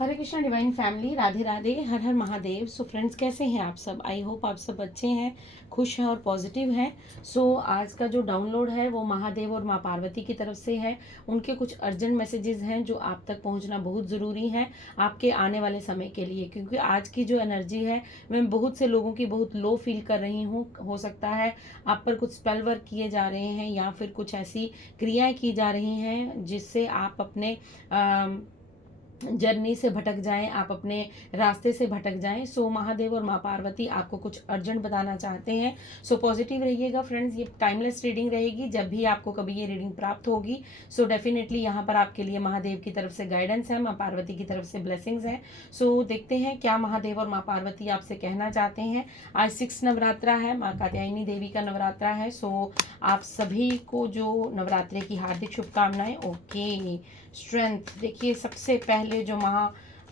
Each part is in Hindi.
हरे कृष्णा डिवाइन फैमिली, राधे राधे, हर हर महादेव। सो फ्रेंड्स, कैसे हैं आप सब? आई होप आप सब अच्छे हैं, खुश हैं और पॉजिटिव हैं। सो आज का जो डाउनलोड है वो महादेव और माँ पार्वती की तरफ से है। उनके कुछ अर्जेंट मैसेजेस हैं जो आप तक पहुंचना बहुत ज़रूरी है आपके आने वाले समय के लिए, क्योंकि आज की जो एनर्जी है मैं बहुत से लोगों की बहुत लो फील कर रही हूँ। हो सकता है आप पर कुछ स्पेल वर्क किए जा रहे हैं या फिर कुछ ऐसी क्रियाएं की जा रही हैं जिससे आप अपने जर्नी से भटक जाएं, आप अपने रास्ते से भटक जाएं। सो महादेव और माँ पार्वती आपको कुछ अर्जेंट बताना चाहते हैं। सो पॉजिटिव रहिएगा फ्रेंड्स, ये टाइमलेस रीडिंग रहेगी। जब भी आपको कभी ये रीडिंग प्राप्त होगी सो डेफिनेटली यहाँ पर आपके लिए महादेव की तरफ से गाइडेंस है, माँ पार्वती की तरफ से ब्लेसिंग्स हैं। सो देखते हैं क्या महादेव और माँ पार्वती आपसे कहना चाहते हैं। आज 6 नवरात्रा है, माँ कात्यायनी देवी का नवरात्रा है। सो आप सभी को जो नवरात्रे की हार्दिक शुभकामनाएं। ओके, स्ट्रेंथ देखिए, सबसे पहले जो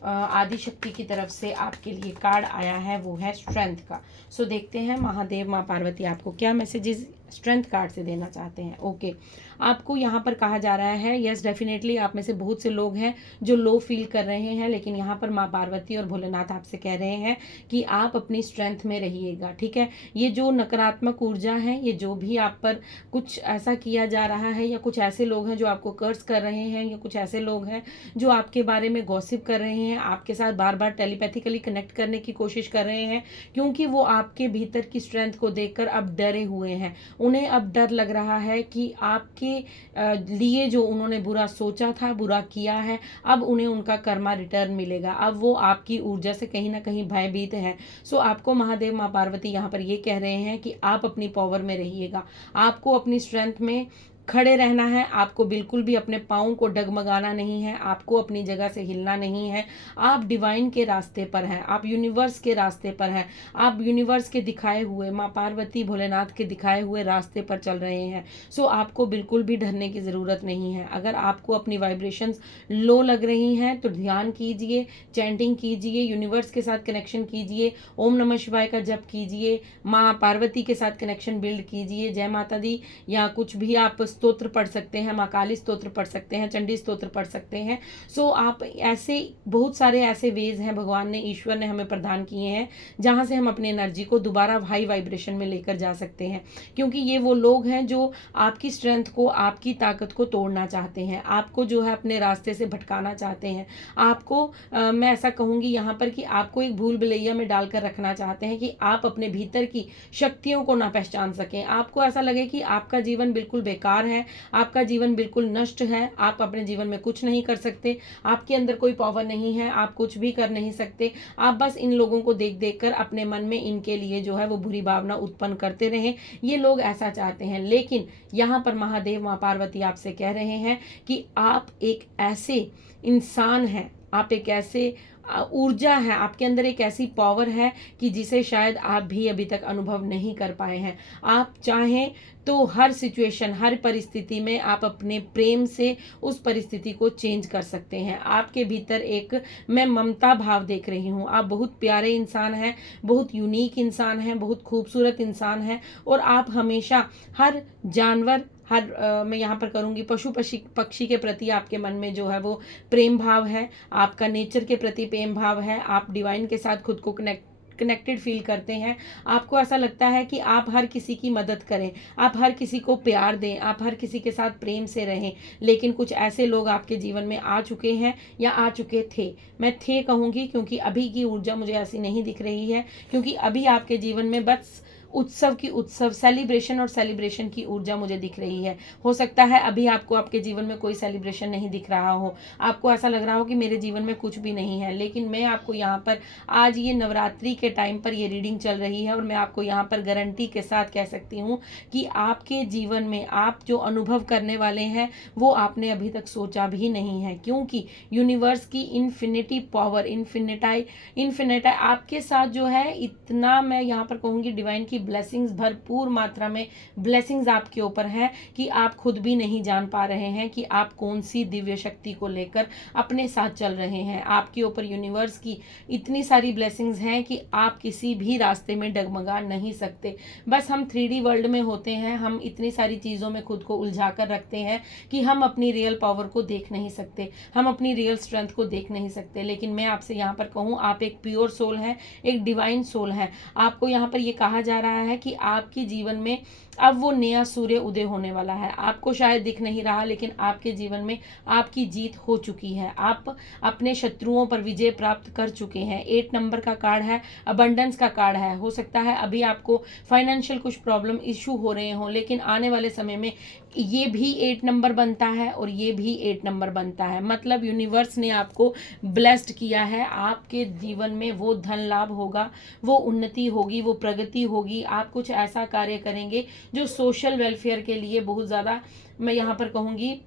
आदि शक्ति की तरफ से आपके लिए कार्ड आया है वो है स्ट्रेंथ का। सो देखते हैं महादेव माँ पार्वती आपको क्या मैसेजेस स्ट्रेंथ कार्ड से देना चाहते हैं। ओके, आपको यहाँ पर कहा जा रहा है, यस डेफिनेटली आप में से बहुत से लोग हैं जो लो फील कर रहे हैं, लेकिन यहाँ पर माँ पार्वती और भोलेनाथ आपसे कह रहे हैं कि आप अपनी स्ट्रेंथ में रहिएगा। ठीक है, ये जो नकारात्मक ऊर्जा है, ये जो भी आप पर कुछ ऐसा किया जा रहा है या कुछ ऐसे लोग हैं जो आपको कर्ज कर रहे हैं या कुछ ऐसे लोग हैं जो आपके बारे में गॉसिप कर रहे हैं, आपके साथ बार बार टेलीपैथिकली कनेक्ट करने की कोशिश कर रहे हैं, क्योंकि वो आपके भीतर की स्ट्रेंथ को देखकर अब डरे हुए हैं। उन्हें अब डर लग रहा है कि आपके लिए जो उन्होंने बुरा सोचा था, बुरा किया है, अब उन्हें उनका कर्मा रिटर्न मिलेगा। अब वो आपकी ऊर्जा से कहीं ना कहीं भयभीत है। सो आपको महादेव माँ पार्वती यहाँ पर ये कह रहे हैं कि आप अपनी पावर में रहिएगा, आपको अपनी स्ट्रेंथ में खड़े रहना है, आपको बिल्कुल भी अपने पाँव को डगमगाना नहीं है, आपको अपनी जगह से हिलना नहीं है। आप डिवाइन के रास्ते पर हैं, आप यूनिवर्स के रास्ते पर हैं, आप यूनिवर्स के दिखाए हुए, माँ पार्वती भोलेनाथ के दिखाए हुए रास्ते पर चल रहे हैं। सो आपको बिल्कुल भी डरने की ज़रूरत नहीं है। अगर आपको अपनी वाइब्रेशंस लो लग रही हैं तो ध्यान कीजिए, चैंटिंग कीजिए, यूनिवर्स के साथ कनेक्शन कीजिए, ओम नमः शिवाय का जप कीजिए, माँ पार्वती के साथ कनेक्शन बिल्ड कीजिए, जय माता दी, या कुछ भी आप स्तोत्र पढ़ सकते हैं, माँ काली स्तोत्र पढ़ सकते हैं, चंडी स्तोत्र पढ़ सकते हैं। सो आप ऐसे बहुत सारे ऐसे वेज हैं भगवान ने, ईश्वर ने हमें प्रदान किए हैं जहाँ से हम अपनी एनर्जी को दोबारा हाई वाइब्रेशन में लेकर जा सकते हैं, क्योंकि ये वो लोग हैं जो आपकी स्ट्रेंथ को, आपकी ताकत को तोड़ना चाहते हैं, आपको जो है अपने रास्ते से भटकाना चाहते हैं। आपको मैं ऐसा कहूँगी यहाँ पर कि आपको एक भूल भुलैया में डालकर रखना चाहते हैं कि आप अपने भीतर की शक्तियों को ना पहचान सकें। आपको ऐसा लगे कि आपका जीवन बिल्कुल बेकार है, आपका जीवन बिल्कुल नष्ट है, आप अपने जीवन में कुछ नहीं कर सकते, आपके अंदर कोई पावर नहीं है, आप कुछ भी कर नहीं सकते। आप बस इन लोगों को देख देख कर अपने मन में इनके लिए जो है वो बुरी भावना उत्पन्न करते रहें। ये लोग ऐसा चाहते हैं, लेकिन यहाँ पर महादेव माँ पार्वती आपसे कह रहे हैं कि आप एक ऐसे इंसान हैं, आप एक ऐसे ऊर्जा है, आपके अंदर एक ऐसी पावर है कि जिसे शायद आप भी अभी तक अनुभव नहीं कर पाए हैं। आप चाहें तो हर सिचुएशन, हर परिस्थिति में आप अपने प्रेम से उस परिस्थिति को चेंज कर सकते हैं। आपके भीतर एक मैं ममता भाव देख रही हूँ। आप बहुत प्यारे इंसान हैं, बहुत यूनिक इंसान हैं, बहुत खूबसूरत इंसान हैं, और आप हमेशा हर जानवर, मैं यहाँ पर करूँगी पशु पक्षी के प्रति आपके मन में जो है वो प्रेम भाव है, आपका नेचर के प्रति प्रेम भाव है, आप डिवाइन के साथ खुद को कनेक्टेड फील करते हैं। आपको ऐसा लगता है कि आप हर किसी की मदद करें, आप हर किसी को प्यार दें, आप हर किसी के साथ प्रेम से रहें, लेकिन कुछ ऐसे लोग आपके जीवन में आ चुके हैं या आ चुके थे। मैं थे कहूँगी क्योंकि अभी की ऊर्जा मुझे ऐसी नहीं दिख रही है, क्योंकि अभी आपके जीवन में बस उत्सव की उत्सव, सेलिब्रेशन और सेलिब्रेशन की ऊर्जा मुझे दिख रही है। हो सकता है अभी आपको आपके जीवन में कोई सेलिब्रेशन नहीं दिख रहा हो, आपको ऐसा लग रहा हो कि मेरे जीवन में कुछ भी नहीं है, लेकिन मैं आपको यहाँ पर आज ये नवरात्रि के टाइम पर ये रीडिंग चल रही है और मैं आपको यहाँ पर गारंटी के साथ कह सकती हूँ कि आपके जीवन में आप जो अनुभव करने वाले हैं वो आपने अभी तक सोचा भी नहीं है, क्योंकि यूनिवर्स की इन्फिनिटी पावर, इन्फिनिटाई आपके साथ जो है, इतना मैं यहाँ पर कहूँगी डिवाइन की की ब्लेसिंग्स, भरपूर मात्रा में ब्लेसिंग्स आपके ऊपर है कि आप खुद भी नहीं जान पा रहे हैं कि आप कौन सी दिव्य शक्ति को लेकर अपने साथ चल रहे हैं। आपके ऊपर यूनिवर्स की इतनी सारी ब्लेसिंग्स हैं कि आप किसी भी रास्ते में डगमगा नहीं सकते। बस हम 3D वर्ल्ड में होते हैं, हम इतनी सारी चीज़ों में खुद को उलझा कर रखते हैं कि हम अपनी रियल पावर को देख नहीं सकते, हम अपनी रियल स्ट्रेंथ को देख नहीं सकते। लेकिन मैं आपसे यहाँ पर कहूँ, आप एक प्योर सोल हैं, एक डिवाइन सोल है। आपको यहाँ पर ये कहा जा रहा है कि आपके जीवन में अब वो नया सूर्य उदय होने वाला है। आपको शायद दिख नहीं रहा, लेकिन आपके जीवन में आपकी जीत हो चुकी है। आप अपने शत्रुओं पर विजय प्राप्त कर चुके हैं। 8 नंबर का कार्ड है, अबंडेंस का कार्ड है। हो सकता है अभी आपको फाइनेंशियल कुछ प्रॉब्लम इशू हो रहे हों, लेकिन आने वाले समय में ये भी 8 नंबर बनता है और ये भी 8 नंबर बनता है। मतलब यूनिवर्स ने आपको ब्लेस्ड किया है। आपके जीवन में वो धन लाभ होगा, वो उन्नति होगी, वो प्रगति होगी। आप कुछ ऐसा कार्य करेंगे जो सोशल वेलफेयर के लिए बहुत ज़्यादा, मैं यहाँ पर कहूँगी,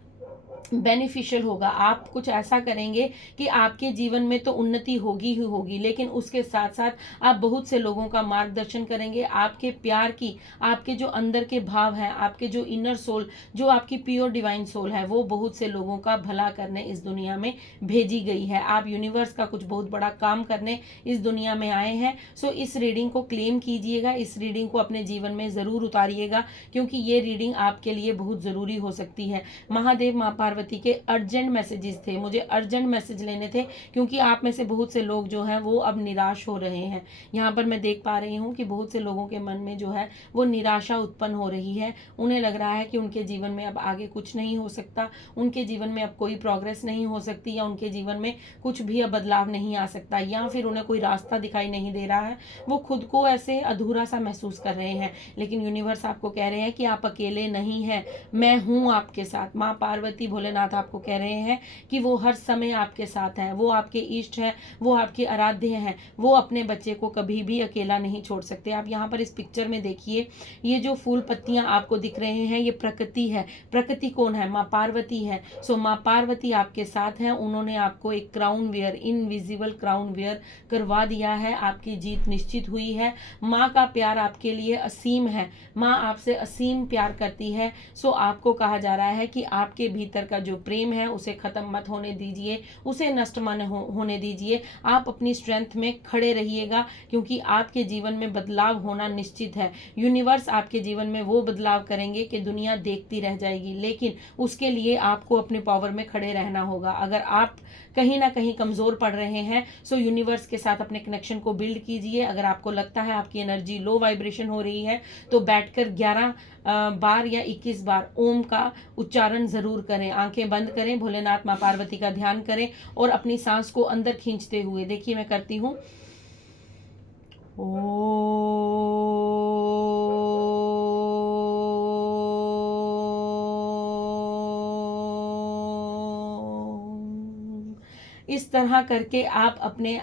बेनिफिशियल होगा। आप कुछ ऐसा करेंगे कि आपके जीवन में तो उन्नति होगी ही होगी, लेकिन उसके साथ साथ आप बहुत से लोगों का मार्गदर्शन करेंगे। आपके प्यार की, आपके जो अंदर के भाव हैं, आपके जो इनर सोल, जो आपकी प्योर डिवाइन सोल है, वो बहुत से लोगों का भला करने इस दुनिया में भेजी गई है। आप यूनिवर्स का कुछ बहुत बड़ा काम करने इस दुनिया में आए हैं। सो इस रीडिंग को क्लेम कीजिएगा, इस रीडिंग को अपने जीवन में ज़रूर उतारिएगा, क्योंकि ये रीडिंग आपके लिए बहुत ज़रूरी हो सकती है। महादेव माँ पार्वती के अर्जेंट मैसेजेस थे, मुझे अर्जेंट मैसेज लेने थे, क्योंकि आप में से बहुत से लोग जो हैं वो अब निराश हो रहे हैं। यहाँ पर मैं देख पा रही हूँ कि बहुत से लोगों के मन में जो है वो निराशा उत्पन्न हो रही है। उन्हें लग रहा है कि उनके जीवन में अब आगे कुछ नहीं हो सकता, उनके जीवन में अब कोई प्रोग्रेस नहीं हो सकती, या उनके जीवन में कुछ भी अब बदलाव नहीं आ सकता, या फिर उन्हें कोई रास्ता दिखाई नहीं दे रहा है। वो खुद को ऐसे अधूरा सा महसूस कर रहे हैं। लेकिन यूनिवर्स आपको कह रहे हैं कि आप अकेले नहीं हैं, मैं हूँ आपके साथ। माँ पार्वती भोलेनाथ आपको कह रहे हैं कि वो हर समय आपके साथ हैं, वो आपके इष्ट हैं, वो आपके आराध्य हैं, वो अपने बच्चे को कभी भी अकेला नहीं छोड़ सकते। आप यहाँ पर इस पिक्चर में देखिए, ये जो फूल पत्तियां आपको दिख रहे हैं, ये प्रकृति है। प्रकृति कौन है? माँ पार्वती है। सो माँ पार्वती आपके साथ हैं। उन्होंने आपको एक crown wear, invisible crown wear करवा दिया है। आपकी जीत निश्चित हुई है। माँ का प्यार आपके लिए असीम है, माँ आपसे असीम प्यार करती है। सो आपको कहा जा रहा है कि आपके भीतर का जो प्रेम है उसे खत्म मत होने दीजिए, उसे नष्ट मन होने दीजिए। आप अपनी स्ट्रेंथ में खड़े रहिएगा, क्योंकि आपके जीवन में बदलाव होना निश्चित है। यूनिवर्स आपके जीवन में वो बदलाव करेंगे कि दुनिया देखती रह जाएगी, लेकिन उसके लिए आपको अपने पावर में खड़े रहना होगा। अगर आप कहीं ना कहीं कमज़ोर पड़ रहे हैं, सो यूनिवर्स के साथ अपने कनेक्शन को बिल्ड कीजिए। अगर आपको लगता है आपकी एनर्जी लो वाइब्रेशन हो रही है, तो बैठकर 11 बार या 21 बार ओम का उच्चारण ज़रूर करें। आंखें बंद करें, भोलेनाथ माँ पार्वती का ध्यान करें और अपनी सांस को अंदर खींचते हुए देखिए, मैं करती हूँ। इस तरह करके आप अपने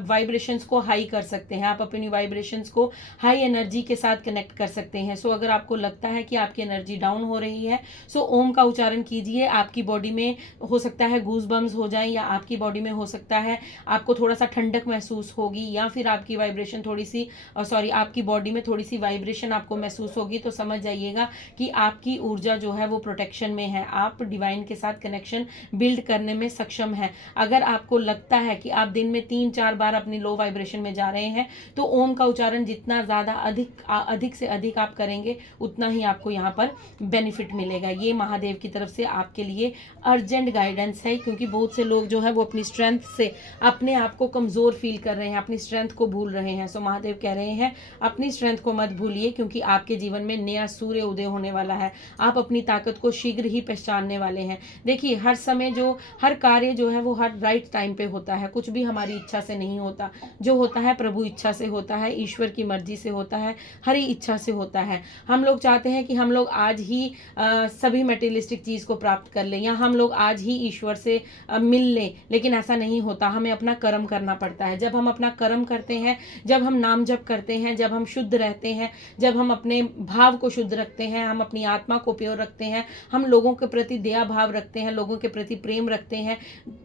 वाइब्रेशंस को हाई कर सकते हैं, आप अपनी वाइब्रेशंस को हाई एनर्जी के साथ कनेक्ट कर सकते हैं। सो अगर आपको लगता है कि आपकी एनर्जी डाउन हो रही है, सो ओम का उच्चारण कीजिए। आपकी बॉडी में हो सकता है गूज बम्स हो जाए, या आपकी बॉडी में हो सकता है आपको थोड़ा सा ठंडक महसूस होगी, या फिर आपकी वाइब्रेशन थोड़ी सी आपकी बॉडी में थोड़ी सी वाइब्रेशन आपको महसूस होगी, तो समझ जाइएगा कि आपकी ऊर्जा जो है वो प्रोटेक्शन में है, आप डिवाइन के साथ कनेक्शन बिल्ड करने में सक्षम है। अगर आपको लगता है कि आप दिन में 3-4 बार अपनी लो वाइब्रेशन में जा रहे हैं, तो ओम का उच्चारण जितना ज़्यादा अधिक से अधिक आप करेंगे, उतना ही आपको यहाँ पर बेनिफिट मिलेगा। ये महादेव की तरफ से आपके लिए अर्जेंट गाइडेंस है, क्योंकि बहुत से लोग जो है वो अपनी स्ट्रेंथ से अपने आप को कमज़ोर फील कर रहे हैं, अपनी स्ट्रेंथ को भूल रहे हैं। सो महादेव कह रहे हैं अपनी स्ट्रेंथ को मत भूलिए, क्योंकि आपके जीवन में नया सूर्य उदय होने वाला है। आप अपनी ताकत को शीघ्र ही पहचानने वाले हैं। देखिए, हर समय हर कार्य जो है वो हर राइट टाइम पे होता है। कुछ भी हमारी इच्छा से नहीं होता, जो होता है प्रभु इच्छा से होता है, ईश्वर की मर्जी से होता है, हरी इच्छा से होता है। हम लोग चाहते हैं कि हम लोग आज ही सभी मटेरियलिस्टिक चीज़ को प्राप्त कर लें, या हम लोग आज ही ईश्वर से मिल लें, लेकिन ऐसा नहीं होता। हमें अपना कर्म करना पड़ता है। जब हम अपना कर्म करते हैं, जब हम नाम जप करते हैं, जब हम शुद्ध रहते हैं, जब हम अपने भाव को शुद्ध रखते हैं, हम अपनी आत्मा को प्योर रखते हैं, हम लोगों के प्रति दया भाव रखते हैं, लोगों के प्रति प्रेम रखते हैं,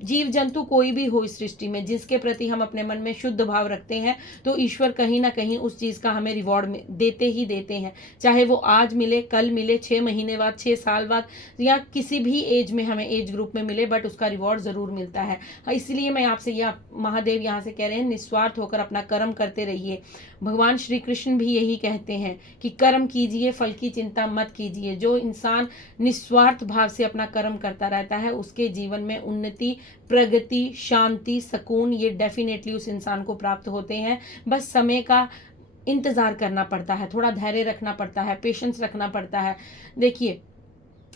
जीव जंतु कोई भी हो इस सृष्टि में, जिसके प्रति हम अपने मन में शुद्ध भाव रखते हैं, तो ईश्वर कहीं ना कहीं उस चीज़ का हमें रिवॉर्ड देते ही देते हैं। चाहे वो आज मिले, कल मिले, 6 महीने बाद, 6 साल बाद, या किसी भी एज में, हमें एज ग्रुप में मिले, बट उसका रिवॉर्ड ज़रूर मिलता है। इसलिए मैं आपसे यह महादेव यहाँ से कह रहे हैं, निस्वार्थ होकर अपना कर्म करते रहिए। भगवान श्री कृष्ण भी यही कहते हैं कि कर्म कीजिए, फल की चिंता मत कीजिए। जो इंसान निस्वार्थ भाव से अपना कर्म करता रहता है, उसके जीवन में उन्नति, प्रगति, शांति, सुकून, ये डेफिनेटली उस इंसान को प्राप्त होते हैं। बस समय का इंतज़ार करना पड़ता है, थोड़ा धैर्य रखना पड़ता है, पेशेंस रखना पड़ता है। देखिए,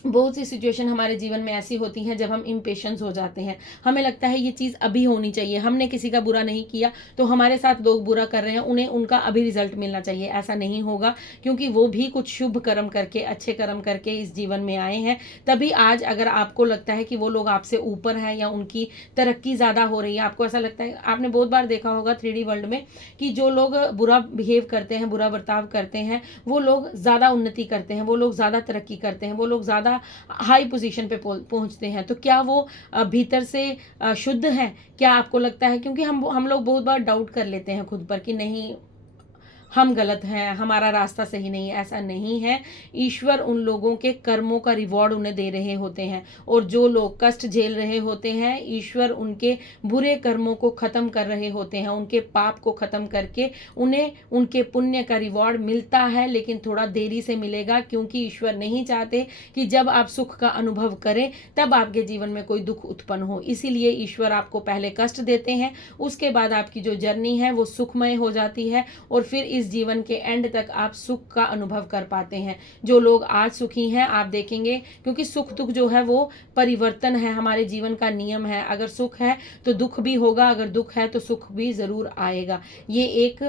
बहुत सी सिचुएशन हमारे जीवन में ऐसी होती हैं जब हम इम्पेशेंस हो जाते हैं, हमें लगता है ये चीज़ अभी होनी चाहिए। हमने किसी का बुरा नहीं किया, तो हमारे साथ लोग बुरा कर रहे हैं, उन्हें उनका अभी रिजल्ट मिलना चाहिए। ऐसा नहीं होगा, क्योंकि वो भी कुछ शुभ कर्म करके, अच्छे कर्म करके इस जीवन में आए हैं। तभी आज अगर आपको लगता है कि वो लोग आपसे ऊपर हैं या उनकी तरक्की ज़्यादा हो रही है, आपको ऐसा लगता है, आपने बहुत बार देखा होगा 3D वर्ल्ड में कि जो लोग बुरा बिहेव करते हैं, बुरा बर्ताव करते हैं, वो लोग ज़्यादा उन्नति करते हैं, वो लोग ज़्यादा तरक्की करते हैं, वो लोग ज़्यादा हाई पोजीशन पे पहुंचते हैं। तो क्या वो भीतर से शुद्ध हैं? क्या आपको लगता है? क्योंकि हम लोग बहुत बार डाउट कर लेते हैं खुद पर कि नहीं, हम गलत हैं, हमारा रास्ता सही नहीं है। ऐसा नहीं है। ईश्वर उन लोगों के कर्मों का रिवॉर्ड उन्हें दे रहे होते हैं, और जो लोग कष्ट झेल रहे होते हैं, ईश्वर उनके बुरे कर्मों को खत्म कर रहे होते हैं, उनके पाप को खत्म करके उन्हें उनके पुण्य का रिवॉर्ड मिलता है, लेकिन थोड़ा देरी से मिलेगा, क्योंकि ईश्वर नहीं चाहते कि जब आप सुख का अनुभव करें तब आपके जीवन में कोई दुख उत्पन्न हो। इसीलिए ईश्वर आपको पहले कष्ट देते हैं, उसके बाद आपकी जो जर्नी है वो सुखमय हो जाती है, और फिर इस जीवन के एंड तक आप सुख का अनुभव कर पाते हैं। जो लोग आज सुखी हैं, आप देखेंगे, क्योंकि सुख दुख जो है वो परिवर्तन है, हमारे जीवन का नियम है। अगर सुख है तो दुख भी होगा, अगर दुख है तो सुख भी जरूर आएगा। ये एक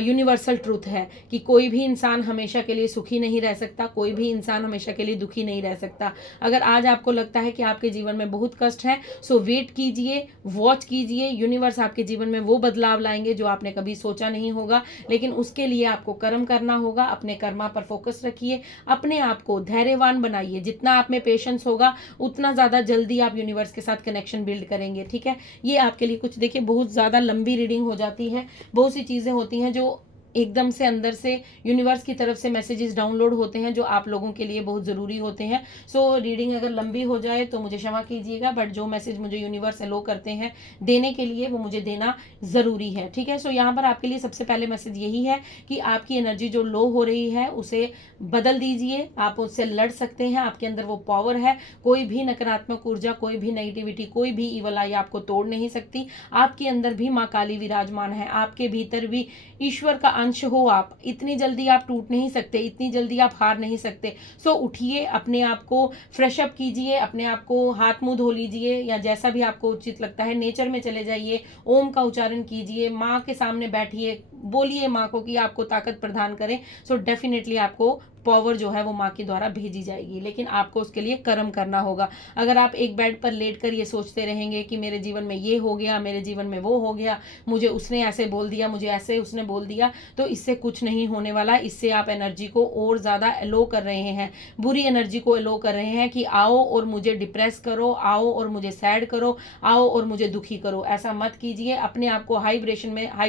यूनिवर्सल ट्रूथ है कि कोई भी इंसान हमेशा के लिए सुखी नहीं रह सकता, कोई भी इंसान हमेशा के लिए दुखी नहीं रह सकता। अगर आज आपको लगता है कि आपके जीवन में बहुत कष्ट है, सो वेट कीजिए, वॉच कीजिए, यूनिवर्स आपके जीवन में वो बदलाव लाएंगे जो आपने कभी सोचा नहीं होगा। लेकिन उसके लिए आपको कर्म करना होगा। अपने कर्मा पर फोकस रखिए, अपने आप को धैर्यवान बनाइए। जितना आप में पेशेंस होगा, उतना ज़्यादा जल्दी आप यूनिवर्स के साथ कनेक्शन बिल्ड करेंगे। ठीक है, ये आपके लिए कुछ, देखिए, बहुत ज़्यादा लंबी रीडिंग हो जाती है। बहुत सी चीज़ें होती हैं जो एकदम से अंदर से यूनिवर्स की तरफ से मैसेजेस डाउनलोड होते हैं, जो आप लोगों के लिए बहुत ज़रूरी होते हैं। सो रीडिंग अगर लंबी हो जाए तो मुझे क्षमा कीजिएगा, बट जो मैसेज मुझे यूनिवर्स अलो करते हैं देने के लिए, वो मुझे देना ज़रूरी है। ठीक है, सो यहाँ पर आपके लिए सबसे पहले मैसेज यही है कि आपकी एनर्जी जो लो हो रही है उसे बदल दीजिए। आप उससे लड़ सकते हैं, आपके अंदर वो पावर है। कोई भी नकारात्मक ऊर्जा, कोई भी नेगेटिविटी, कोई भी ईवल आई आपको तोड़ नहीं सकती। आपके अंदर भी माँ काली विराजमान है, आपके भीतर भी ईश्वर का अंश हो। आप इतनी जल्दी आप टूट नहीं सकते, इतनी जल्दी आप हार नहीं सकते। सो उठिए, अपने आप को फ्रेश अप कीजिए, अपने आप को हाथ मुंह धो लीजिए, या जैसा भी आपको उचित लगता है, नेचर में चले जाइए, ओम का उच्चारण कीजिए, माँ के सामने बैठिए, बोलिए माँ को कि आपको ताकत प्रदान करें। सो डेफिनेटली आपको पावर जो है वो माँ के द्वारा भेजी जाएगी, लेकिन आपको उसके लिए कर्म करना होगा। अगर आप एक बेड पर लेटकर ये सोचते रहेंगे कि मेरे जीवन में ये हो गया, मेरे जीवन में वो हो गया, मुझे उसने ऐसे बोल दिया, मुझे ऐसे उसने बोल दिया, तो इससे कुछ नहीं होने वाला। इससे आप एनर्जी को और ज़्यादा एलो कर रहे हैं, बुरी एनर्जी को एलो कर रहे हैं कि आओ और मुझे डिप्रेस करो, आओ और मुझे सैड करो, आओ और मुझे दुखी करो। ऐसा मत कीजिए। अपने आप को हाई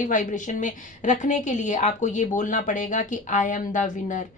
वाइब्रेशन में रखने के लिए आपको ये बोलना पड़ेगा कि आई एम द विनर।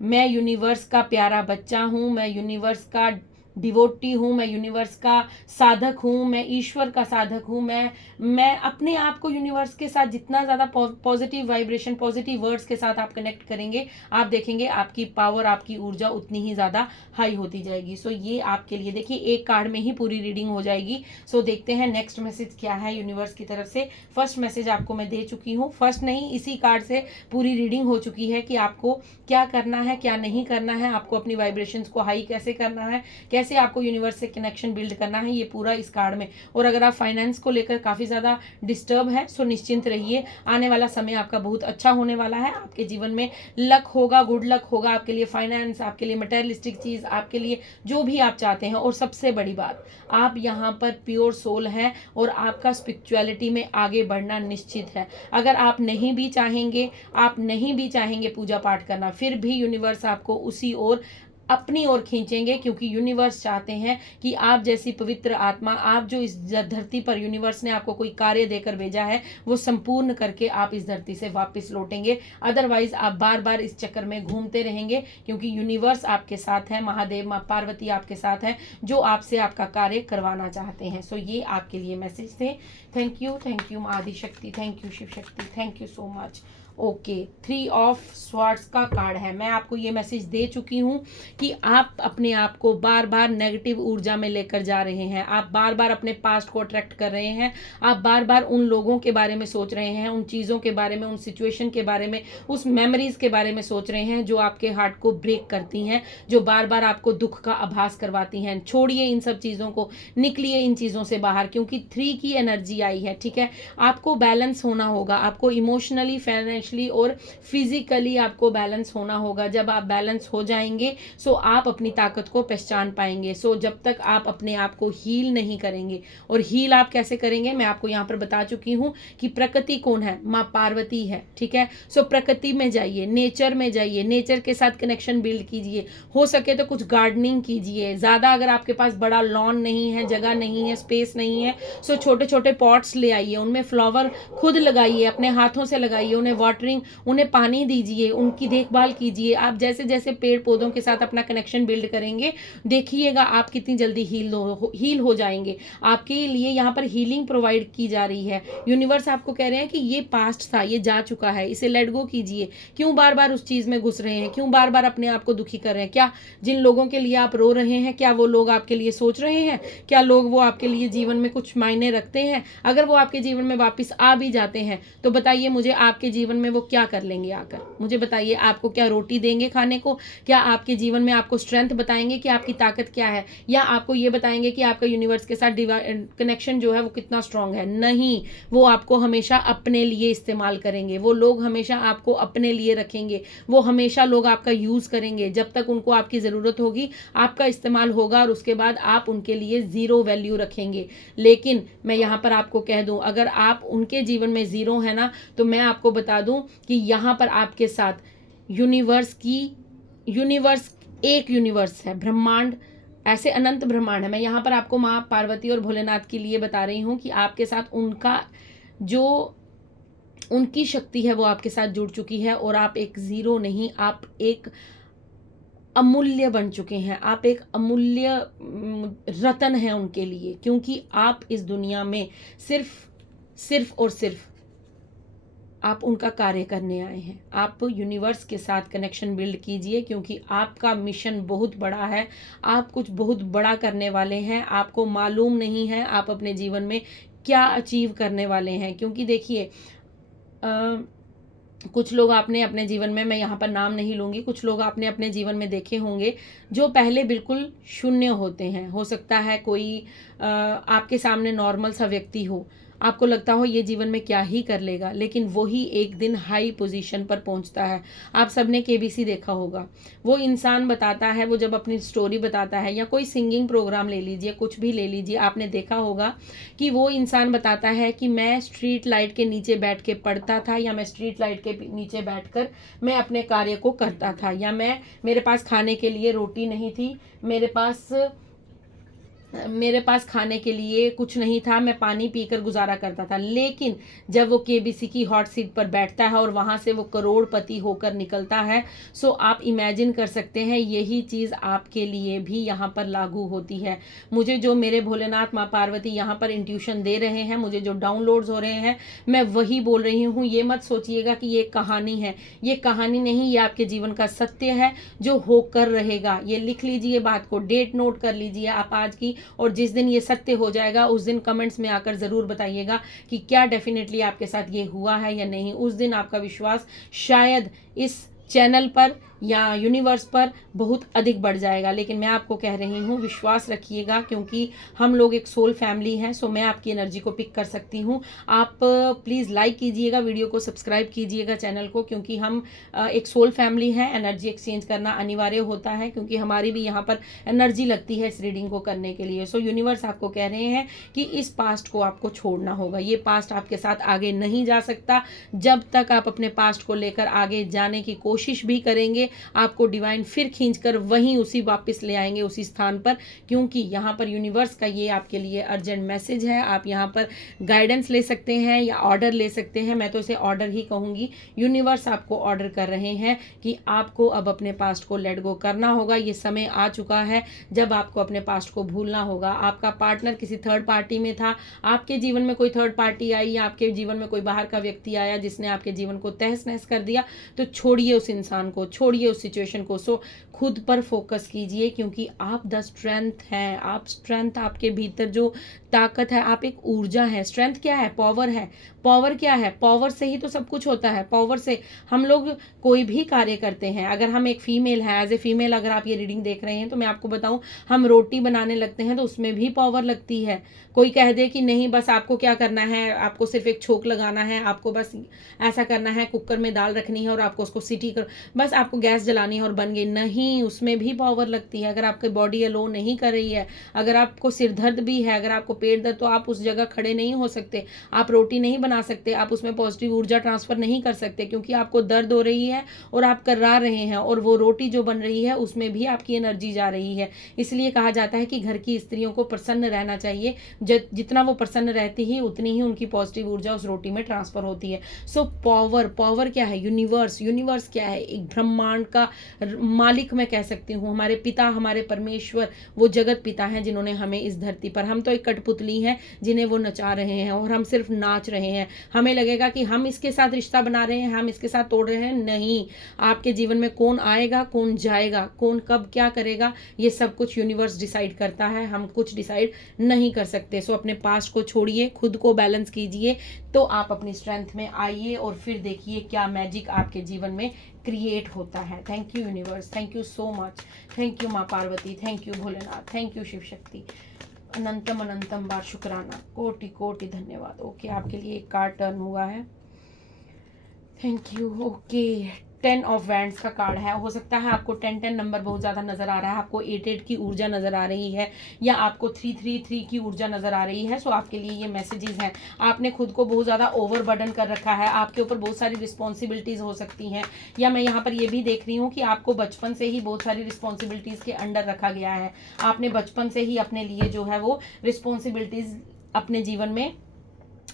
मैं यूनिवर्स का प्यारा बच्चा हूँ, मैं यूनिवर्स का डिवोटी हूँ, मैं यूनिवर्स का साधक हूँ, मैं ईश्वर का साधक हूँ। मैं अपने आप को यूनिवर्स के साथ जितना ज़्यादा पॉजिटिव वाइब्रेशन, पॉजिटिव वर्ड्स के साथ आप कनेक्ट करेंगे, आप देखेंगे आपकी पावर, आपकी ऊर्जा उतनी ही ज़्यादा हाई होती जाएगी। सो ये आपके लिए, देखिए, एक कार्ड में ही पूरी रीडिंग हो जाएगी। सो देखते हैं नेक्स्ट मैसेज क्या है यूनिवर्स की तरफ से। फर्स्ट मैसेज आपको मैं दे चुकी हूँ, फर्स्ट नहीं, इसी कार्ड से पूरी रीडिंग हो चुकी है कि आपको क्या करना है, क्या नहीं करना है, आपको अपनी वाइब्रेशंस को हाई कैसे करना है, कैसे आपको यूनिवर्स से कनेक्शन बिल्ड करना है, ये पूरा इस कार्ड में। और अगर आप फाइनेंस को लेकर काफ़ी ज़्यादा डिस्टर्ब है, सो निश्चिंत रहिए, आने वाला समय आपका बहुत अच्छा होने वाला है। आपके जीवन में लक होगा, गुड लक होगा आपके लिए, फाइनेंस, आपके लिए मटेरियलिस्टिक चीज़, आपके लिए जो भी आप चाहते हैं। और सबसे बड़ी बात, आप यहाँ पर प्योर सोल हैं और आपका स्पिरिचुअलिटी में आगे बढ़ना निश्चित है। अगर आप नहीं भी चाहेंगे पूजा पाठ करना, फिर भी यूनिवर्स आपको उसी ओर अपनी ओर खींचेंगे, क्योंकि यूनिवर्स चाहते हैं कि आप जैसी पवित्र आत्मा, आप जो इस धरती पर यूनिवर्स ने आपको कोई कार्य देकर भेजा है वो संपूर्ण करके आप इस धरती से वापस लौटेंगे। अदरवाइज आप बार बार इस चक्कर में घूमते रहेंगे, क्योंकि यूनिवर्स आपके साथ है, महादेव माँ पार्वती आपके साथ है, जो आपसे आपका कार्य करवाना चाहते हैं। सो ये आपके लिए मैसेज थे। थैंक यू माँ आदिशक्ति, थैंक यू शिव शक्ति, thank you so much. Okay, 3 of swords का कार्ड है। मैं आपको ये मैसेज दे चुकी हूँ कि आप अपने आप को बार बार नेगेटिव ऊर्जा में लेकर जा रहे हैं, आप बार बार अपने पास्ट को अट्रैक्ट कर रहे हैं, आप बार बार उन लोगों के बारे में सोच रहे हैं, उन चीज़ों के बारे में, उन सिचुएशन के बारे में, उस मेमोरीज के बारे में सोच रहे हैं जो आपके हार्ट को ब्रेक करती हैं, जो बार बार आपको दुख का आभास करवाती हैं। छोड़िए इन सब चीज़ों को, निकलिए इन चीज़ों से बाहर, क्योंकि 3 की एनर्जी आई है। ठीक है, आपको बैलेंस होना होगा, आपको इमोशनली, फाइनेंशियली और फिजिकली आपको बैलेंस होना होगा। जब आप बैलेंस हो जाएंगे सो आप अपनी ताकत को पहचान पाएंगे। सो जब तक आप अपने आप को हील नहीं करेंगे, और हील आप कैसे करेंगे मैं आपको यहाँ पर बता चुकी हूँ कि प्रकृति कौन है, माँ पार्वती है। ठीक है, सो प्रकृति में जाइए, नेचर में जाइए, नेचर के साथ कनेक्शन बिल्ड कीजिए, हो सके तो कुछ गार्डनिंग कीजिए। ज़्यादा अगर आपके पास बड़ा लॉन नहीं है, जगह नहीं है, स्पेस नहीं है, सो छोटे छोटे पॉट्स ले आइए, उनमें फ्लावर खुद लगाइए, अपने हाथों से लगाइए, उन्हें वाटरिंग, उन्हें पानी दीजिए, उनकी देखभाल कीजिए। आप जैसे जैसे पेड़ पौधों के साथ अपना कनेक्शन बिल्ड करेंगे, देखिएगा आप कितनी जल्दी हील हो जाएंगे। आपके लिए यहाँ पर हीलिंग प्रोवाइड की जा रही है। यूनिवर्स आपको कह रहे हैं कि ये पास्ट था, ये जा चुका है, इसे लेट गो कीजिए। क्यों बार बार उस चीज़ में घुस रहे हैं, क्यों बार बार अपने आप को दुखी कर रहे हैं? क्या जिन लोगों के लिए आप रो रहे हैं, क्या वो लोग आपके लिए सोच रहे हैं? क्या लोग वो आपके लिए जीवन में कुछ मायने रखते हैं? अगर वो आपके जीवन में वापस आ भी जाते हैं तो बताइए मुझे, आपके जीवन में वो क्या कर लेंगे आकर? मुझे बताइए, आपको क्या रोटी देंगे खाने को? क्या आपके जीवन में आपको स्ट्रेंथ बताएंगे कि आपकी ताकत क्या है? या आपको ये बताएंगे कि आपका यूनिवर्स के साथ कनेक्शन जो है वो कितना स्ट्रांग है? नहीं, वो आपको हमेशा अपने लिए इस्तेमाल करेंगे, वो लोग हमेशा आपको अपने लिए रखेंगे, वो हमेशा लोग आपका यूज़ करेंगे। जब तक उनको आपकी ज़रूरत होगी आपका इस्तेमाल होगा, और उसके बाद आप उनके लिए ज़ीरो वैल्यू रखेंगे। लेकिन मैं यहाँ पर आपको कह दूँ, अगर आप उनके जीवन में ज़ीरो है ना, तो मैं आपको बता दूँ कि यहाँ पर आपके साथ यूनिवर्स एक यूनिवर्स है, ब्रह्मांड, ऐसे अनंत ब्रह्मांड है। मैं यहाँ पर आपको माँ पार्वती और भोलेनाथ के लिए बता रही हूँ कि आपके साथ उनका जो उनकी शक्ति है वो आपके साथ जुड़ चुकी है, और आप एक ज़ीरो नहीं, आप एक अमूल्य बन चुके हैं। आप एक अमूल्य रतन हैं उनके लिए, क्योंकि आप इस दुनिया में सिर्फ और सिर्फ आप उनका कार्य करने आए हैं। आप यूनिवर्स के साथ कनेक्शन बिल्ड कीजिए, क्योंकि आपका मिशन बहुत बड़ा है, आप कुछ बहुत बड़ा करने वाले हैं। आपको मालूम नहीं है आप अपने जीवन में क्या अचीव करने वाले हैं। क्योंकि देखिए, कुछ लोग आपने अपने जीवन में, मैं यहाँ पर नाम नहीं लूँगी, कुछ लोग आपने अपने जीवन में देखे होंगे जो पहले बिल्कुल शून्य होते हैं। हो सकता है कोई आपके सामने नॉर्मल सा व्यक्ति हो, आपको लगता हो ये जीवन में क्या ही कर लेगा, लेकिन वही एक दिन हाई पोजीशन पर पहुंचता है। आप सबने केबीसी देखा होगा, वो इंसान बताता है, वो जब अपनी स्टोरी बताता है, या कोई सिंगिंग प्रोग्राम ले लीजिए, कुछ भी ले लीजिए, आपने देखा होगा कि वो इंसान बताता है कि मैं स्ट्रीट लाइट के नीचे बैठ के पढ़ता था, या मैं स्ट्रीट लाइट के नीचे बैठकर मैं अपने कार्य को करता था, या मेरे पास खाने के लिए रोटी नहीं थी, मेरे पास खाने के लिए कुछ नहीं था, मैं पानी पीकर गुजारा करता था। लेकिन जब वो केबीसी की हॉट सीट पर बैठता है और वहाँ से वो करोड़पति होकर निकलता है, सो आप इमेजिन कर सकते हैं यही चीज़ आपके लिए भी यहाँ पर लागू होती है। मुझे जो मेरे भोलेनाथ माँ पार्वती यहाँ पर इंट्यूशन दे रहे हैं, मुझे जो डाउनलोड्स हो रहे हैं, मैं वही बोल रही हूँ। ये मत सोचिएगा कि ये कहानी है, ये कहानी नहीं, ये आपके जीवन का सत्य है जो होकर रहेगा। ये लिख लीजिए, बात को डेट नोट कर लीजिए आप आज की, और जिस दिन ये सत्य हो जाएगा उस दिन कमेंट्स में आकर ज़रूर बताइएगा कि क्या डेफिनेटली आपके साथ ये हुआ है या नहीं। उस दिन आपका विश्वास शायद इस चैनल पर या यूनिवर्स पर बहुत अधिक बढ़ जाएगा। लेकिन मैं आपको कह रही हूँ, विश्वास रखिएगा, क्योंकि हम लोग एक सोल फैमिली हैं। सो मैं आपकी एनर्जी को पिक कर सकती हूँ। आप प्लीज़ लाइक कीजिएगा, वीडियो को सब्सक्राइब कीजिएगा चैनल को, क्योंकि हम एक सोल फैमिली हैं। एनर्जी एक्सचेंज करना अनिवार्य होता है, क्योंकि हमारी भी यहाँ पर एनर्जी लगती है इस रीडिंग को करने के लिए। सो यूनिवर्स आपको कह रहे हैं कि इस पास्ट को आपको छोड़ना होगा। ये पास्ट आपके साथ आगे नहीं जा सकता। जब तक आप अपने पास्ट को लेकर आगे जाने की कोशिश भी करेंगे, करेंगे आपको डिवाइन फिर खींचकर वहीं उसी वापस ले आएंगे उसी स्थान पर, क्योंकि यहाँ पर यूनिवर्स का ये आपके लिए अर्जेंट मैसेज है। आप यहाँ पर गाइडेंस ले सकते हैं या ऑर्डर ले सकते हैं, मैं तो इसे ऑर्डर ही कहूँगी। यूनिवर्स आपको ऑर्डर कर रहे हैं कि आपको अब अपने पास्ट को लेट गो करना होगा। ये समय आ चुका है जब आपको अपने पास्ट को भूलना होगा। आपका पार्टनर किसी थर्ड पार्टी में था, आपके जीवन में कोई थर्ड पार्टी आई या आपके जीवन में कोई बाहर का व्यक्ति आया जिसने आपके जीवन को तहस नहस कर दिया, तो छोड़िए उस इंसान को, छोड़िए उस सिचुएशन को। सो खुद पर फोकस कीजिए, क्योंकि आप द स्ट्रेंथ हैं। आप स्ट्रेंथ, आपके भीतर जो ताकत है, आप एक ऊर्जा है। स्ट्रेंथ क्या है? पावर है। पावर क्या है? पावर से ही तो सब कुछ होता है। पावर से हम लोग कोई भी कार्य करते हैं। अगर हम एक फीमेल है, एज ए फीमेल अगर आप ये रीडिंग देख रहे हैं तो मैं आपको बताऊं, हम रोटी बनाने लगते हैं तो उसमें भी पावर लगती है। कोई कह दे कि नहीं बस आपको क्या करना है, आपको सिर्फ एक छोक लगाना है, आपको बस ऐसा करना है, कुकर में दाल रखनी है और आपको उसको सीटी कर, बस आपको गैस जलानी है और बन गई। नहीं, उसमें भी पावर लगती है। अगर आपकी बॉडी अलो नहीं कर रही है, अगर आपको सिर दर्द भी है, अगर आपको पेट दर्द, तो आप उस जगह खड़े नहीं हो सकते, आप रोटी नहीं बना सकते, आप उसमें पॉजिटिव ऊर्जा ट्रांसफर नहीं कर सकते, क्योंकि आपको दर्द हो रही है और आप कर्रा रहे हैं, और वो रोटी जो बन रही है उसमें भी आपकी एनर्जी जा रही है। इसलिए कहा जाता है कि घर की स्त्रियों को प्रसन्न रहना चाहिए। जितना वो प्रसन्न रहती ही उतनी ही उनकी पॉजिटिव ऊर्जा उस रोटी में ट्रांसफर होती है। सो पावर क्या है? यूनिवर्स क्या है? एक ब्रह्मांड का मालिक मैं कह सकती हूँ। हमारे पिता, हमारे परमेश्वर, वो जगत पिता हैं जिन्होंने हमें इस धरती पर, हम तो एक कठपुतली हैं जिन्हें वो नचा रहे हैं और हम सिर्फ नाच रहे हैं। हमें लगेगा कि हम इसके साथ रिश्ता बना रहे हैं, हम इसके साथ तोड़ रहे हैं। नहीं, आपके जीवन में कौन आएगा, कौन जाएगा, कौन कब क्या करेगा, ये सब कुछ यूनिवर्स डिसाइड करता है। हम कुछ डिसाइड नहीं कर सकते। सो अपने पास्ट को छोड़िए, खुद को बैलेंस कीजिए, तो आप अपनी स्ट्रेंथ में आइए और फिर देखिए क्या मैजिक आपके जीवन में क्रिएट होता है। Thank you universe, thank you so much, thank you Maa Parvati, thank you Bholenath, thank you Shiv Shakti, अनंतम अनंतम बार शुक्राना, कोटि कोटि धन्यवाद। ओके, आपके लिए एक कार्ड टर्न हुआ है। Thank you. Okay, 10 of wands का कार्ड है। हो सकता है आपको 10 नंबर बहुत ज़्यादा नज़र आ रहा है, आपको 8 की ऊर्जा नज़र आ रही है, या आपको 3 की ऊर्जा नज़र आ रही है। सो आपके लिए ये मैसेजेस हैं। आपने खुद को बहुत ज़्यादा ओवरबर्डन कर रखा है, आपके ऊपर बहुत सारी रिस्पॉन्सिबिलिटीज़ हो सकती हैं, या मैं यहाँ पर ये भी देख रही हूँ कि आपको बचपन से ही बहुत सारी रिस्पॉन्सिबिलिटीज़ के अंडर रखा गया है। आपने बचपन से ही अपने लिए जो है वो रिस्पॉन्सिबिलिटीज़ अपने जीवन में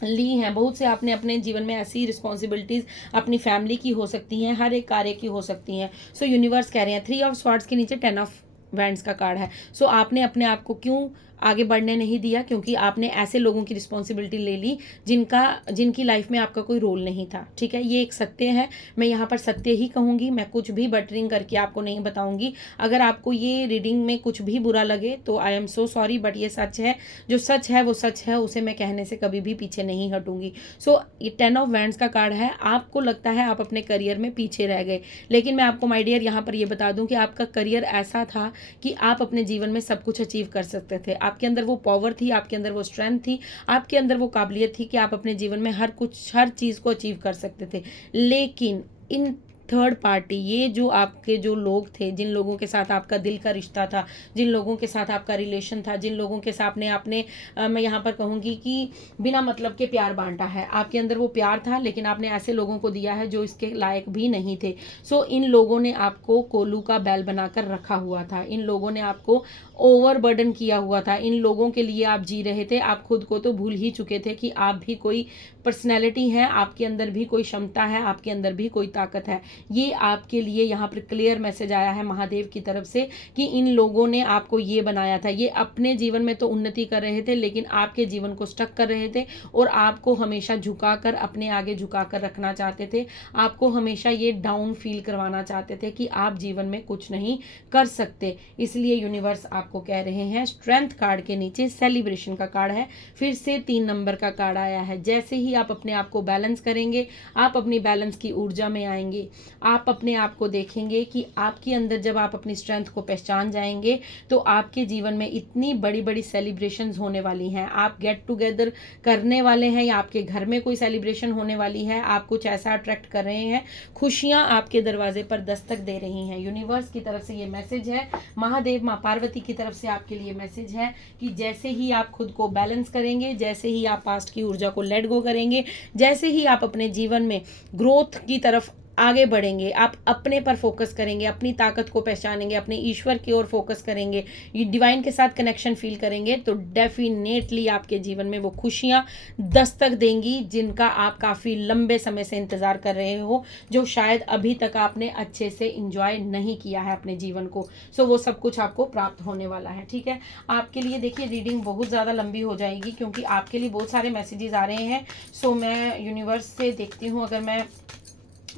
ली हैं। बहुत से आपने अपने जीवन में ऐसी रिस्पॉन्सिबिलिटीज़ अपनी फैमिली की हो सकती हैं, हर एक कार्य की हो सकती हैं। सो यूनिवर्स कह रहे हैं, 3 ऑफ स्वॉर्ड्स के नीचे 10 ऑफ वैंड्स का कार्ड है। सो आपने अपने आप को क्यों आगे बढ़ने नहीं दिया? क्योंकि आपने ऐसे लोगों की रिस्पॉन्सिबिलिटी ले ली जिनकी लाइफ में आपका कोई रोल नहीं था। ठीक है, ये एक सत्य है, मैं यहाँ पर सत्य ही कहूँगी, मैं कुछ भी बटरिंग करके आपको नहीं बताऊँगी। अगर आपको ये रीडिंग में कुछ भी बुरा लगे तो I am so sorry, but ये सच है। जो सच है वो सच है, उसे मैं कहने से कभी भी पीछे नहीं हटूंगी। सो ये 10 ऑफ वैंड्स का कार्ड है। आपको लगता है आप अपने करियर में पीछे रह गए, लेकिन मैं आपको माय डियर यहाँ पर ये बता दूँ कि आपका करियर ऐसा था कि आप अपने जीवन में सब कुछ अचीव कर सकते थे। आपके अंदर वो पावर थी, आपके अंदर वो स्ट्रेंथ थी, आपके अंदर वो काबिलियत थी कि आप अपने जीवन में हर चीज़ को अचीव कर सकते थे। लेकिन इन थर्ड पार्टी, ये जो आपके जो लोग थे, जिन लोगों के साथ आपका दिल का रिश्ता था, जिन लोगों के साथ आपका रिलेशन था, जिन लोगों के साथ आपने मैं यहाँ पर कहूँगी कि बिना मतलब के प्यार बांटा है। आपके अंदर वो प्यार था, लेकिन आपने ऐसे लोगों को दिया है जो इसके लायक भी नहीं थे। सो इन लोगों ने आपको कोल्लू का बैल बनाकर रखा हुआ था, इन लोगों ने आपको ओवरबर्डन किया हुआ था, इन लोगों के लिए आप जी रहे थे। आप खुद को तो भूल ही चुके थे कि आप भी कोई पर्सनैलिटी है, आपके अंदर भी कोई क्षमता है, आपके अंदर भी कोई ताकत है। ये आपके लिए यहाँ पर क्लियर मैसेज आया है महादेव की तरफ से कि इन लोगों ने आपको ये बनाया था। ये अपने जीवन में तो उन्नति कर रहे थे, लेकिन आपके जीवन को स्टक कर रहे थे और आपको हमेशा झुकाकर, अपने आगे झुकाकर रखना चाहते थे। आपको हमेशा ये डाउन फील करवाना चाहते थे कि आप जीवन में कुछ नहीं कर सकते। इसलिए यूनिवर्स आपको कह रहे हैं, स्ट्रेंथ कार्ड के नीचे सेलिब्रेशन का कार्ड है, फिर से 3 नंबर का कार्ड आया है। जैसे ही आप अपने आप को बैलेंस करेंगे, आप अपनी बैलेंस की ऊर्जा में आएंगे, आप अपने आप को देखेंगे कि आपके अंदर जब आप अपनी स्ट्रेंथ को पहचान जाएंगे तो आपके जीवन में इतनी बड़ी बड़ी सेलिब्रेशंस होने वाली हैं। आप गेट टुगेदर करने वाले हैं, या आपके घर में कोई सेलिब्रेशन होने वाली है, आप कुछ ऐसा अट्रैक्ट कर रहे हैं, खुशियां आपके दरवाजे पर दस्तक दे रही हैं। यूनिवर्स की तरफ से ये मैसेज है, महादेव माँ पार्वती की तरफ से आपके लिए मैसेज है कि जैसे ही आप खुद को बैलेंस करेंगे, जैसे ही आप पास्ट की ऊर्जा को लेट गो करेंगे, जैसे ही आप अपने जीवन में ग्रोथ की तरफ आगे बढ़ेंगे, आप अपने पर फोकस करेंगे, अपनी ताकत को पहचानेंगे, अपने ईश्वर की ओर फोकस करेंगे, ये डिवाइन के साथ कनेक्शन फील करेंगे, तो डेफिनेटली आपके जीवन में वो खुशियां दस्तक देंगी जिनका आप काफ़ी लंबे समय से इंतज़ार कर रहे हो, जो शायद अभी तक आपने अच्छे से इंजॉय नहीं किया है अपने जीवन को। सो वो सब कुछ आपको प्राप्त होने वाला है। ठीक है, आपके लिए देखिए रीडिंग बहुत ज़्यादा लंबी हो जाएगी क्योंकि आपके लिए बहुत सारे मैसेजेस आ रहे हैं। सो मैं यूनिवर्स से देखती हूँ अगर मैं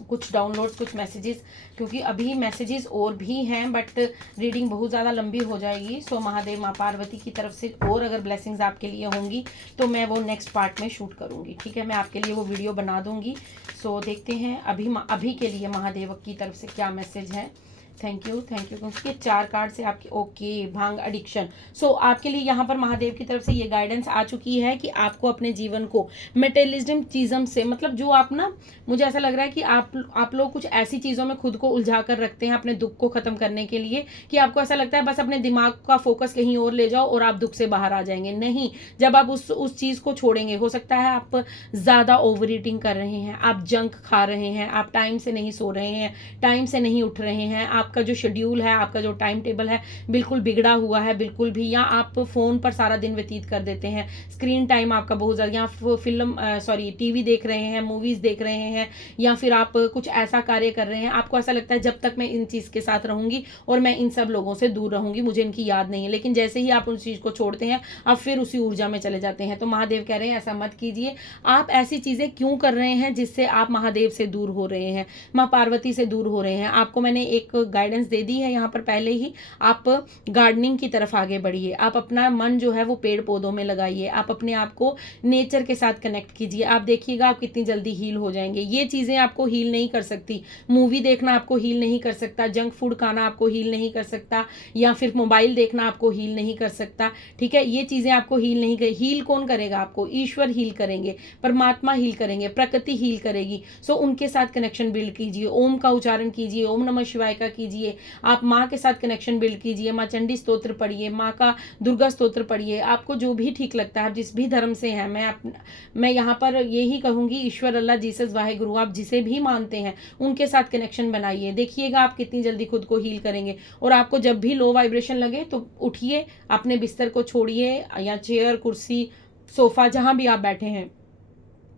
कुछ डाउनलोड्स, कुछ मैसेजेस, क्योंकि अभी मैसेजेस और भी हैं बट रीडिंग बहुत ज़्यादा लंबी हो जाएगी। सो महादेव माँ पार्वती की तरफ से और अगर ब्लेसिंग्स आपके लिए होंगी तो मैं वो नेक्स्ट पार्ट में शूट करूँगी। ठीक है, मैं आपके लिए वो वीडियो बना दूँगी। सो देखते हैं अभी के लिए महादेव की तरफ से क्या मैसेज है। थैंक यू क्योंकि 4 कार्ड से आपके ओके भांग एडिक्शन। सो आपके लिए यहाँ पर महादेव की तरफ से ये गाइडेंस आ चुकी है कि आपको अपने जीवन को मेटेरियलिज्म चीज़म से, मतलब जो आप ना, मुझे ऐसा लग रहा है कि आप लोग कुछ ऐसी चीज़ों में खुद को उलझा कर रखते हैं अपने दुख को ख़त्म करने के लिए कि आपको ऐसा लगता है बस अपने दिमाग का फोकस कहीं और ले जाओ और आप दुख से बाहर आ जाएंगे। नहीं, जब आप उस चीज़ को छोड़ेंगे, हो सकता है आप ज़्यादा ओवर ईटिंग कर रहे हैं, आप जंक खा रहे हैं, आप टाइम से नहीं सो रहे हैं, टाइम से नहीं उठ रहे हैं, आपका जो शेड्यूल है, आपका जो टाइम टेबल है बिल्कुल बिगड़ा हुआ है बिल्कुल भी, या आप फ़ोन पर सारा दिन व्यतीत कर देते हैं, स्क्रीन टाइम आपका बहुत ज़्यादा, या टीवी देख रहे हैं, मूवीज़ देख रहे हैं, या फिर आप कुछ ऐसा कार्य कर रहे हैं, आपको ऐसा लगता है जब तक मैं इन चीज़ के साथ रहूंगी और मैं इन सब लोगों से दूर रहूंगी, मुझे इनकी याद नहीं है। लेकिन जैसे ही आप उस चीज़ को छोड़ते हैं आप फिर उसी ऊर्जा में चले जाते हैं। तो महादेव कह रहे हैं ऐसा मत कीजिए। आप ऐसी चीज़ें क्यों कर रहे हैं जिससे आप महादेव से दूर हो रहे हैं, माँ पार्वती से दूर हो रहे हैं? आपको मैंने एक गाइडेंस दे दी है यहाँ पर पहले ही। आप गार्डनिंग की तरफ आगे बढ़िए, आप अपना मन जो है वो पेड़ पौधों में लगाइए, आप अपने आप को नेचर के साथ कनेक्ट कीजिए। आप देखिएगा आप कितनी जल्दी हील हो जाएंगे। ये चीज़ें आपको हील नहीं कर सकती, मूवी देखना आपको हील नहीं कर सकता, जंक फूड खाना आपको हील नहीं कर सकता, या फिर मोबाइल देखना आपको हील नहीं कर सकता। ठीक है, ये चीज़ें आपको हील नहीं कर, हील कौन करेगा आपको? ईश्वर हील करेंगे, परमात्मा हील करेंगे, प्रकृति हील करेगी। सो उनके साथ कनेक्शन बिल्ड कीजिए, ओम का उच्चारण कीजिए, ओम नमः शिवाय का कीजिए, आप माँ के साथ कनेक्शन बिल्ड कीजिए, माँ चंडी स्तोत्र पढ़िए, माँ का दुर्गा स्तोत्र पढ़िए, आपको जो भी ठीक लगता है, आप जिस भी धर्म से हैं, मैं यहाँ पर यही कहूँगी, ईश्वर, अल्लाह, जीसस, वाहे गुरु, आप जिसे भी मानते हैं उनके साथ कनेक्शन बनाइए। देखिएगा आप कितनी जल्दी खुद को हील करेंगे। और आपको जब भी लो वाइब्रेशन लगे तो उठिए, अपने बिस्तर को छोड़िए, या चेयर, कुर्सी, सोफा, जहाँ भी आप बैठे हैं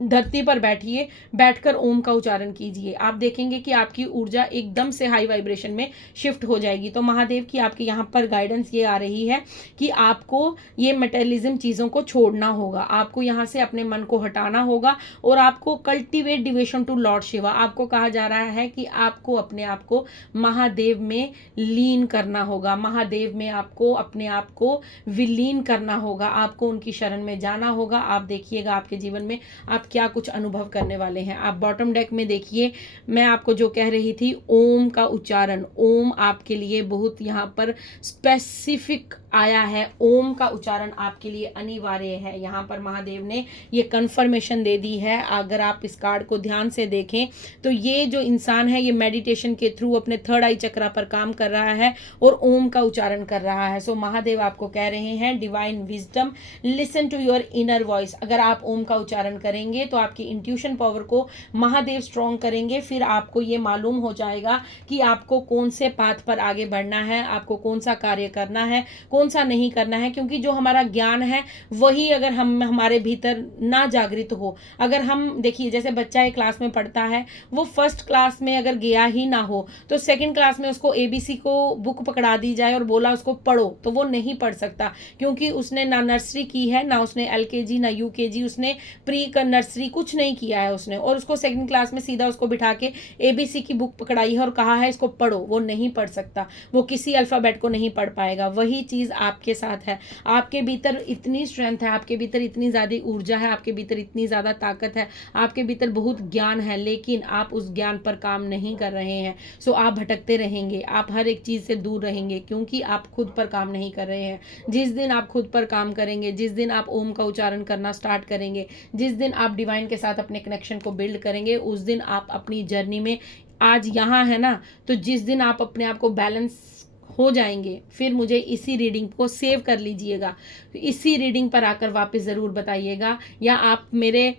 धरती पर बैठिए, बैठकर ओम का उच्चारण कीजिए। आप देखेंगे कि आपकी ऊर्जा एकदम से हाई वाइब्रेशन में शिफ्ट हो जाएगी। तो महादेव की आपके यहाँ पर गाइडेंस ये आ रही है कि आपको ये मटेरियलिज्म चीज़ों को छोड़ना होगा, आपको यहाँ से अपने मन को हटाना होगा और आपको cultivate devotion to Lord Shiva. आपको कहा जा रहा है कि आपको अपने आप को महादेव में लीन करना होगा, महादेव में आपको अपने आप को विलीन करना होगा, आपको उनकी शरण में जाना होगा। आप देखिएगा आपके जीवन में आप क्या कुछ अनुभव करने वाले हैं। आप बॉटम डेक में देखिए, मैं आपको जो कह रही थी, ओम का उच्चारण, ओम आपके लिए बहुत यहाँ पर स्पेसिफिक आया है। ओम का उच्चारण आपके लिए अनिवार्य है। यहाँ पर महादेव ने ये कंफर्मेशन दे दी है। अगर आप इस कार्ड को ध्यान से देखें तो ये जो इंसान है ये मेडिटेशन के थ्रू अपने थर्ड आई चक्रा पर काम कर रहा है और ओम का उच्चारण कर रहा है। सो महादेव आपको कह रहे हैं, divine wisdom, listen to your inner voice. अगर आप ओम का उच्चारण करेंगे तो आपकी इंट्यूशन पावर को महादेव स्ट्रॉन्ग करेंगे। फिर आपको ये मालूम हो जाएगा कि आपको कौन से पाथ पर आगे बढ़ना है, आपको कौन सा कार्य करना है, कौन सा नहीं करना है। क्योंकि जो हमारा ज्ञान है वही अगर हम हमारे भीतर ना जागृत हो, अगर हम देखिए जैसे बच्चा एक क्लास में पढ़ता है, वो फर्स्ट क्लास में अगर गया ही ना हो तो सेकंड क्लास में उसको एबीसी को बुक पकड़ा दी जाए और बोला उसको पढ़ो तो वो नहीं पढ़ सकता, क्योंकि उसने ना नर्सरी की है, ना उसने एलकेजी, ना यूकेजी, उसने प्री नर्सरी कुछ नहीं किया है उसने, और उसको सेकंड क्लास में सीधा उसको बिठा के एबीसी की बुक पकड़ाई है और कहा है इसको पढ़ो, वो नहीं पढ़ सकता, वो किसी अल्फाबेट को नहीं पढ़ पाएगा। वही चीज़ आपके साथ है। आपके भीतर इतनी स्ट्रेंथ है, आपके भीतर इतनी ज़्यादा ऊर्जा है, आपके भीतर इतनी ज़्यादा ताकत है, आपके भीतर बहुत ज्ञान है, लेकिन आप उस ज्ञान पर काम नहीं कर रहे हैं। सो आप भटकते रहेंगे, आप हर एक चीज़ से दूर रहेंगे, क्योंकि आप खुद पर काम नहीं कर रहे हैं। जिस दिन आप खुद पर काम करेंगे, जिस दिन आप ओम का उच्चारण करना स्टार्ट करेंगे, जिस दिन आप डिवाइन के साथ अपने कनेक्शन को बिल्ड करेंगे, उस दिन आप अपनी जर्नी में, आज यहाँ है ना, तो जिस दिन आप अपने आप को बैलेंस हो जाएंगे, फिर मुझे इसी रीडिंग को सेव कर लीजिएगा, इसी रीडिंग पर आकर वापस ज़रूर बताइएगा, या आप मेरे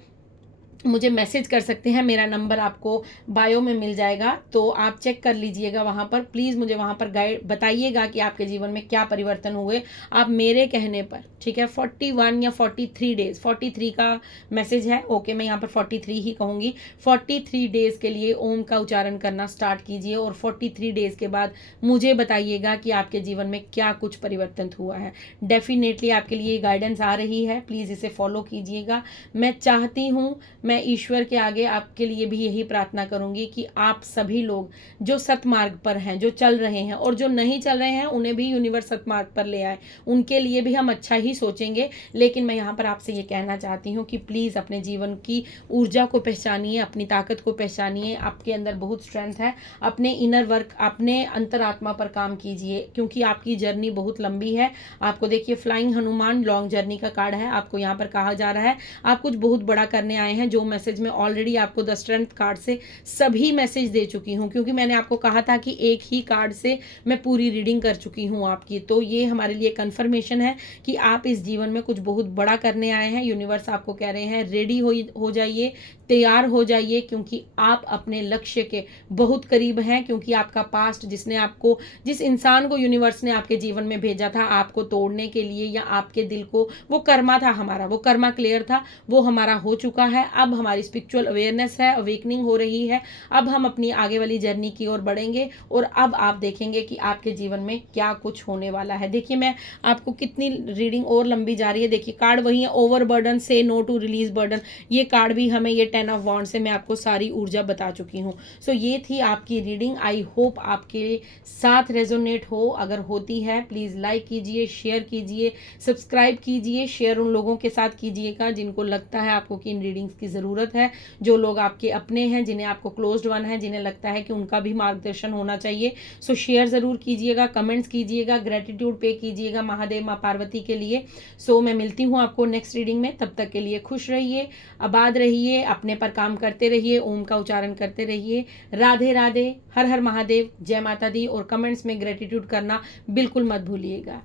मुझे मैसेज कर सकते हैं, मेरा नंबर आपको बायो में मिल जाएगा, तो आप चेक कर लीजिएगा वहाँ पर। प्लीज़ मुझे वहाँ पर गाइड बताइएगा कि आपके जीवन में क्या परिवर्तन हुए आप मेरे कहने पर, ठीक है। 41 या 43 डेज़, 43 का मैसेज है, ओके, मैं यहाँ पर 43 ही कहूँगी। 43 डेज़ के लिए ओम का उच्चारण करना स्टार्ट कीजिए और 43 डेज़ के बाद मुझे बताइएगा कि आपके जीवन में क्या कुछ परिवर्तन हुआ है। डेफिनेटली आपके लिए गाइडेंस आ रही है, प्लीज़ इसे फॉलो कीजिएगा। मैं चाहती हूँ, मैं ईश्वर के आगे आपके लिए भी यही प्रार्थना करूंगी कि आप सभी लोग जो सतमार्ग पर हैं, जो चल रहे हैं और जो नहीं चल रहे हैं, उन्हें भी यूनिवर्स सतमार्ग पर ले आए। उनके लिए भी हम अच्छा ही सोचेंगे। लेकिन मैं यहाँ पर आपसे ये कहना चाहती हूँ कि प्लीज़ अपने जीवन की ऊर्जा को पहचानिए, अपनी ताकत को पहचानिए। आपके अंदर बहुत स्ट्रेंथ है, अपने इनर वर्क, अपने अंतरात्मा पर काम कीजिए, क्योंकि आपकी जर्नी बहुत लंबी है। आपको देखिए, फ्लाइंग हनुमान लॉन्ग जर्नी का कार्ड है। आपको यहाँ पर कहा जा रहा है आप कुछ बहुत बड़ा करने आए हैं। जो मैसेज में ऑलरेडी आपको द स्ट्रेंथ कार्ड से सभी मैसेज दे चुकी हूँ, क्योंकि मैंने आपको कहा था कि एक ही कार्ड से मैं पूरी रीडिंग कर चुकी हूँ आपकी। तो ये हमारे लिए कंफर्मेशन है कि आप इस जीवन में कुछ बहुत बड़ा करने आए हैं। यूनिवर्स आपको कह रहे हैं रेडी हो जाइए, तैयार हो जाइए, क्योंकि आप अपने लक्ष्य के बहुत करीब हैं। क्योंकि आपका पास्ट, जिस इंसान को यूनिवर्स ने आपके जीवन में भेजा था आपको तोड़ने के लिए या आपके दिल को, वो कर्मा था हमारा, वो कर्मा क्लियर था, वो हमारा हो चुका है। अब हमारी स्पिरिचुअल अवेयरनेस है, अवेकनिंग हो रही है। अब हम अपनी आगे वाली जर्नी की ओर बढ़ेंगे और अब आप देखेंगे कि आपके जीवन में क्या कुछ होने वाला है। देखिए, मैं आपको कितनी रीडिंग और लंबी जा रही है। देखिए, कार्ड वही है, ओवर बर्डन से नो टू रिलीज बर्डन। ये कार्ड भी हमें, ये 10 ऑफ वॉन्ड से मैं आपको सारी ऊर्जा बता चुकी हूँ। सो ये थी आपकी रीडिंग। आई होप आपके साथ रेजोनेट हो। अगर होती है प्लीज़ लाइक कीजिए, शेयर कीजिए, सब्सक्राइब कीजिए। शेयर उन लोगों के साथ कीजिएगा जिनको लगता है आपको कि इन रीडिंग्स की ज़रूरत है, जो लोग आपके अपने हैं, जिन्हें आपको क्लोज्ड वन है, जिन्हें लगता है कि उनका भी मार्गदर्शन होना चाहिए। सो शेयर ज़रूर कीजिएगा, कमेंट्स कीजिएगा, ग्रेटिट्यूड पे कीजिएगा महादेव माँ पार्वती के लिए। सो मैं मिलती हूँ आपको नेक्स्ट रीडिंग में। तब तक के लिए खुश रहिए, आबाद रहिए, अपने पर काम करते रहिए, ओम का उच्चारण करते रहिए। राधे राधे, हर हर महादेव, जय माता दी। और कमेंट्स में ग्रेटिट्यूड करना बिल्कुल मत भूलिएगा।